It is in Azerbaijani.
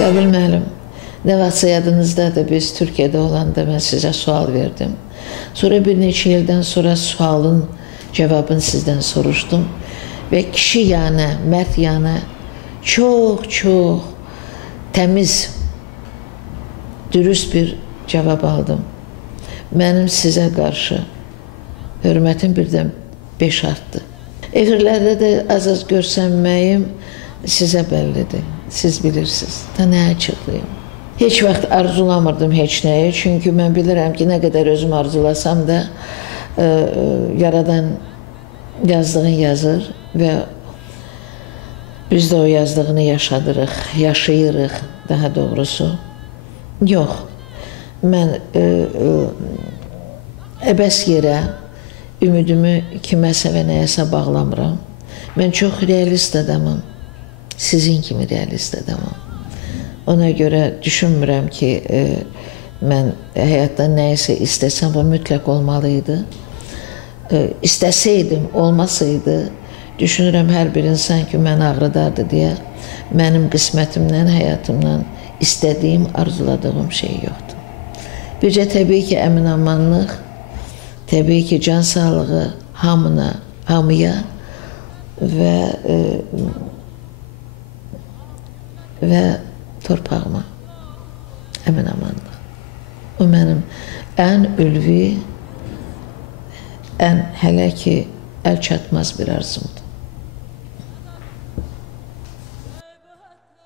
Qəbil müəllim, nə vaxtsa yadınızdadır, biz Türkiyədə olanda mən sizə sual verdim. Sonra bir neçə ildən sonra sualın cavabını sizdən soruşdum. Və kişi yanı, mərd yanı çox təmiz, dürüst bir cavab aldım. Mənim sizə qarşı hörmətim birdən 5 artdı. Efirlərdə də az-az görsənməyim sizə bəllidir, siz bilirsiniz. Da nə açıqlayım? Heç vaxt arzulamırdım heç nəyi, çünki mən bilirəm ki, nə qədər özüm arzulasam da Yaradan yazdığını yazır və biz də o yazdığını yaşadırıq, yaşayırıq daha doğrusu. Yox, mən əbəs yerə ümidimi kiməsə və nəyəsə bağlamıram. Mən çox realist adamım, sizin kimi realist adamım. Ona görə düşünmürəm ki, mən həyatdan nəyisə istəsəm, bu mütləq olmalıydı. İstəsəydim, olmasaydı, düşünürəm hər bir insan ki, mən ağrıdardı deyə, mənim qismətimdən, həyatımdan istədiyim, arzuladığım şey yoxdur. Bircə təbii ki, əmin-amanlıq, təbii ki, can sağlığı hamıya və torpağıma əmin-amanlıq. O mənim ən ülvi, ən hələ ki əl çatmaz bir arzumdur.